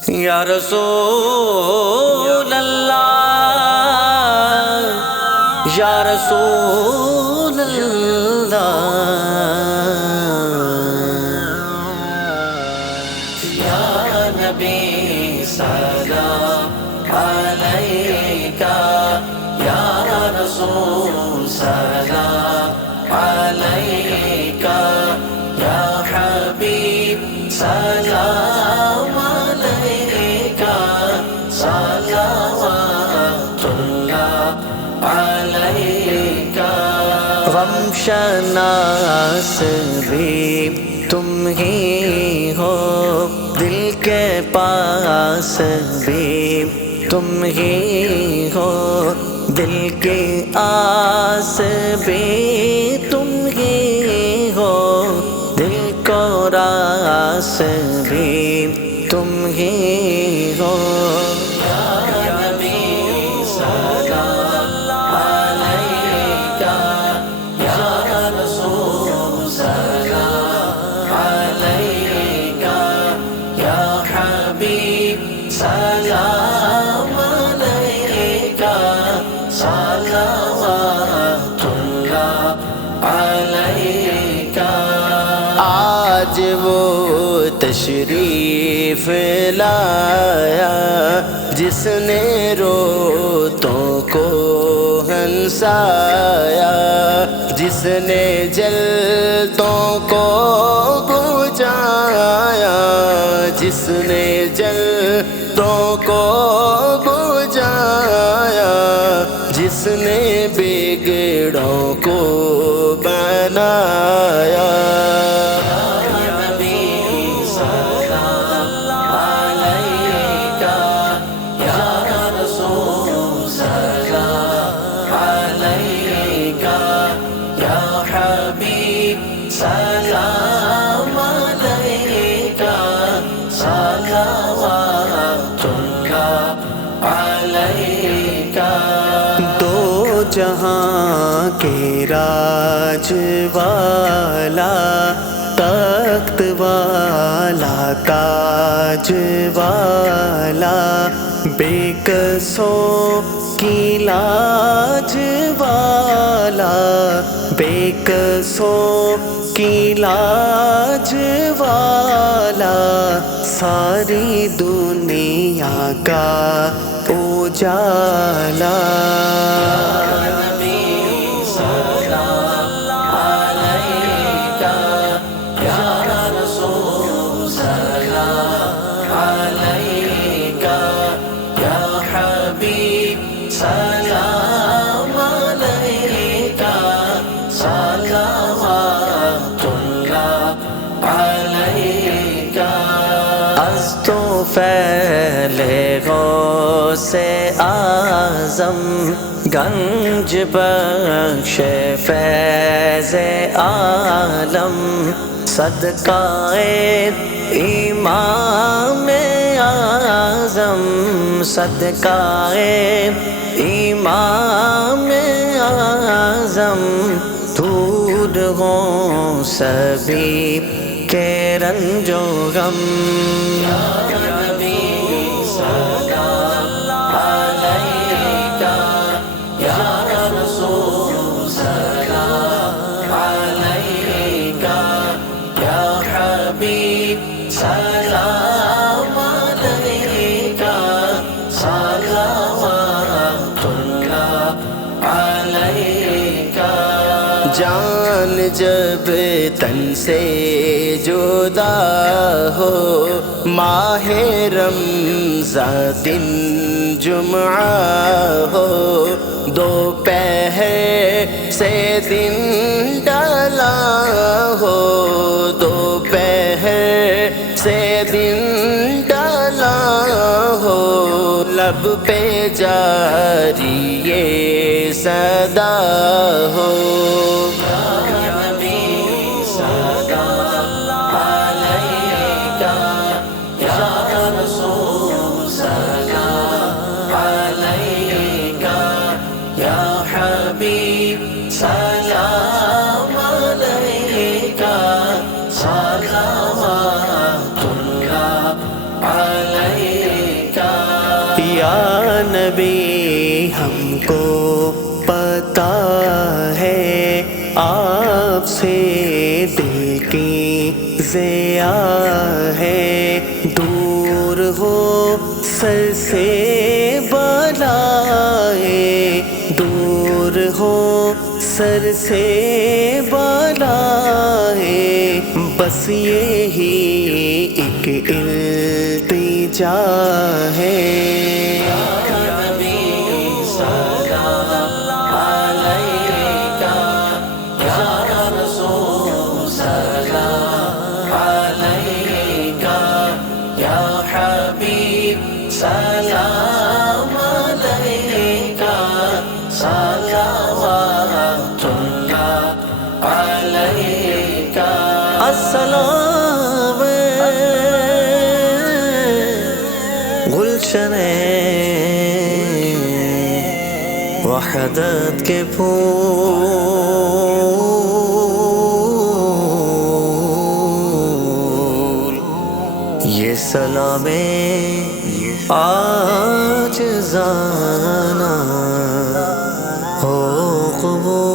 یا رسول اللہ یا رسول اللہ یا نبی سلام علیکہ یا رسول سلام علیکہ یا حبیب سلام علیکہ صلوات اللہ علیکہ غم شناس بھی تم ہی ہو، دل کے پاس بھی تم ہی ہو، دل کی آس بھی تم ہی ہو، دل کو راس بھی تم ہی ہو۔ یا نبی سلام علیکہ یا رسول سلام علیکہ یا حبیب سلام علیکہ صلوات اللہ علیکہ۔ آج وہ تشریف لایا جس نے روتوں کو ہنسایا، جس نے جلدوں کو بجھایا، جس نے جلدوں کو بجھایا، جس نے بگڑوں کو بنایا۔ سلام علیکہ صلوات اللہ علیکہ۔ دو جہاں کے راج والا، تخت والا، تاج والا، بے کسوں کی لاج والا، بے کسوں کی لاج والا، ساری دنیا کا اجالا۔ سلام علیکہ صلوات اللہ علیکہ۔ از تو فعل غوث اعظم، گنج بخش فیض عالم، صدقہ امام اعظم، صدقہ امام اعظم، دور ہوں سبھی کے رنج و غم۔ یا نبی سلام علیکہ یا رسول سلام علیکہ یا حبیب سلام علیکہ صلوات اللہ علیکہ۔ جان جب تن سے جدا ہو، ماہ رمضان دن جمعہ ہو، دوپہر سے دن ڈالا ہو، دوپہر سے دن ڈالا ہو، لب پہ جاری یہ صدا ہو۔ سلام علیکہ صلوات اللہ علیہ نبی ہم کو پتہ ہے آپ سے دل کی ضیا ہے، دور ہو سر سے بلائے، دور ہو سر سے بلائے، بس یہی ایک التجا ہے۔ سلام علیکہ صلوات اللہ علیکہ۔ السلام گلشن وحدت کے پھول، یہ سلام آج زانا ہو قبول۔